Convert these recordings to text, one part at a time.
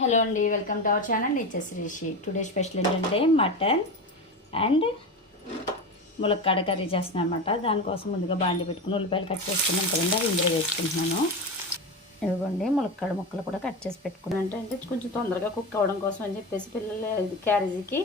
Hello అండి, welcome to our channel nature Shrishi. Today special ఏంటంటే mutton and ములక్కాడ curry చేస్తున్నాను అనమాట. దానికోసం ముందుగా బాండి పెట్టుకుని ఉల్లిపాయలు కట్ చేసుకున్నాం కదండి, అవి ఇందులో వేసుకుంటున్నాను. ఇవ్వండి ములక్కాడ ముక్కలు కూడా కట్ చేసి పెట్టుకున్నాను. అంటే కొంచెం తొందరగా కుక్ అవ్వడం కోసం అని చెప్పేసి పిల్లలు క్యారేజీకి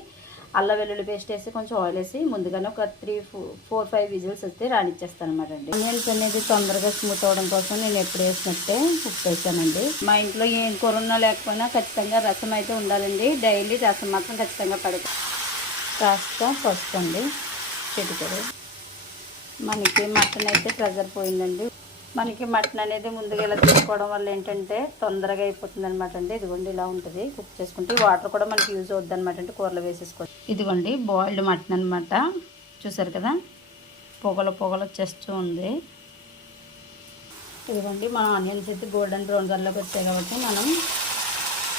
అల్లం వెల్లుల్లి పేస్ట్ వేసి కొంచెం ఆయిల్ వేసి ముందుగానే ఒక 3-4-5 విజిల్స్ వస్తే రానిచ్చేస్తాను అనమాట అండి. ఆనియన్స్ అనేది తొందరగా స్మూత్ అవ్వడం కోసం నేను ఎప్పుడు వేసినట్టే కుక్ చేశానండి. మా ఇంట్లో ఏం కూర ఉన్నా లేకపోయినా ఖచ్చితంగా రసం అయితే ఉండాలండి. డైలీ రసం మాత్రం ఖచ్చితంగా పడుతుంది. కాస్త పసుపు అండి, చిటికెడు. మనకి మటన్ అయితే ప్రెజర్ పోయిందండి. మనకి మటన్ అనేది ముందుగా ఇలా తీసుకోవడం వల్ల ఏంటంటే తొందరగా అయిపోతుంది అనమాట అండి. ఇదిగోండి ఇలా ఉంటుంది కుక్ చేసుకుంటే. వాటర్ కూడా మనకి యూజ్ అవుద్ది అనమాట అంటే కూరలో వేసేసుకోవచ్చు. ఇదిగోండి బాయిల్డ్ మటన్ అనమాట, చూసారు కదా పొగలు వచ్చేస్తూ ఉంది. ఇదిగోండి మన ఆనియన్స్ అయితే గోల్డెన్ బ్రౌన్ కలర్లోకి వచ్చాయి కాబట్టి మనం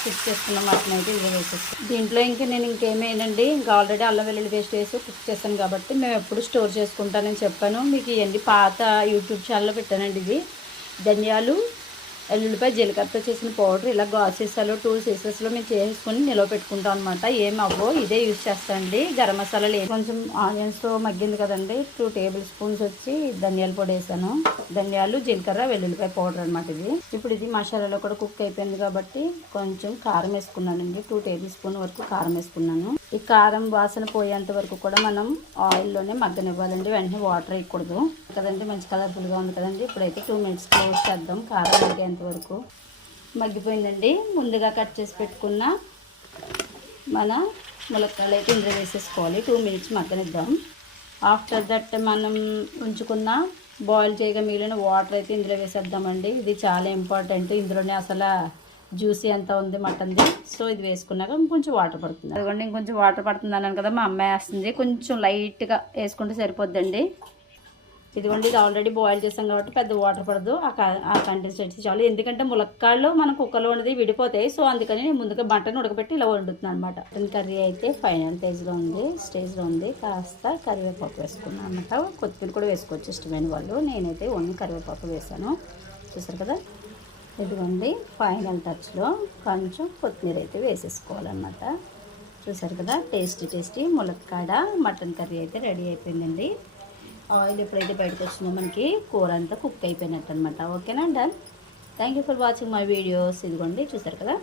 కుక్ చేసుకున్న మటన్ అయితే ఇది వేసేస్తాం. దీంట్లో నేను ఇంకేమేనండి, ఇంకా ఆల్రెడీ అల్లం వెల్లుల్లి పేస్ట్ వేసి కుక్ చేస్తాను కాబట్టి మేము ఎప్పుడు స్టోర్ చేసుకుంటానని చెప్పాను మీకు. ఇవన్నీ పాత యూట్యూబ్ ఛానల్లో పెట్టానండి. ఇది ధనియాలు, ఎల్లుల్లిపాయ, జీలకర్రతో చేసిన పౌడర్ ఇలా సీసాలో 2 సీసెస్లో మేము చేసుకుని నిలవ పెట్టుకుంటాం అనమాట. ఏం అవ్వో ఇదే యూజ్ చేస్తానండి. గరం మసాలాలు కొంచెం ఆనియన్స్తో మగ్గింది కదండి, 2 టేబుల్ స్పూన్స్ వచ్చి ధనియాల పొడి వేసాను. ధనియాలు, జీలకర్ర, వెల్లుల్లిపాయ పౌడర్ అనమాట ఇది. ఇప్పుడు ఇది మసాలాలో కూడా కుక్ అయిపోయింది కాబట్టి కొంచెం కారం వేసుకున్నానండి. 2 టేబుల్ స్పూన్ వరకు కారం వేసుకున్నాను. ఈ కారం వాసన పోయేంత వరకు కూడా మనం ఆయిల్లోనే మగ్గనివ్వాలండి, వెంటనే వాటర్ వేయకూడదు కదండి. మంచి కలర్ఫుల్గా ఉంది కదండి. ఇప్పుడైతే 2 మినిట్స్ క్లోజ్ చేద్దాం. కారం మగ్గేంత వరకు మగ్గిపోయిందండి. ముందుగా కట్ చేసి పెట్టుకున్న మన ములక్కాయలు అయితే ఇందులో వేసేసుకోవాలి. 2 మినిట్స్ మగ్గనిద్దాం. ఆఫ్టర్ దట్ మనం ఉంచుకున్న బాయిల్ చేయగా మిగిలిన వాటర్ అయితే ఇందులో వేసేద్దామండి. ఇది చాలా ఇంపార్టెంట్. ఇందులోనే అసలు జ్యూసీ అంతా ఉంది మటన్ది. సో ఇది వేసుకున్నాక ఇంకొంచెం వాటర్ పడుతుంది. అదిగోండి ఇంకొంచెం వాటర్ పడుతుంది అన్నాను కదా, మా అమ్మాయి వేస్తుంది. కొంచెం లైట్గా వేసుకుంటే సరిపోద్దండి. ఇదిగోండి ఇది ఆల్రెడీ బాయిల్ చేసాం కాబట్టి పెద్ద వాటర్ పడదు. ఆ కన్సిస్టెన్సీ చాలు. ఎందుకంటే ములక్కాళ్ళు మనం కుక్కర్లో వండితే విడిపోతాయి. సో అందుకని నేను ముందుగా మటన్ ఉడకబెట్టి ఇలా వండుతున్నాను అనమాట. మటన్ కర్రీ అయితే ఫైనల్ స్టేజ్లో ఉంది. కాస్త కరివేపాకు వేసుకున్నాను అనమాట. కొత్తిమీర కూడా వేసుకోవచ్చు ఇష్టమైన వాళ్ళు. నేనైతే ఓన్లీ కరివేపాకు వేసాను. చూసారు కదా. ఇదిగోండి ఫైనల్ టచ్లో కొంచెం కొత్తిమీర అయితే వేసేసుకోవాలన్నమాట. చూసారు కదా, టేస్టీ ములక్కాడ మటన్ కర్రీ అయితే రెడీ అయిపోయిందండి. ఆయిల్ ఎప్పుడైతే బయటకు వచ్చిందో మనకి కూర అంతా కుక్ అయిపోయినట్టు అనమాట. ఓకేనా, done. Thank you for watching my videos. ఇదిగోండి చూసారు కదా.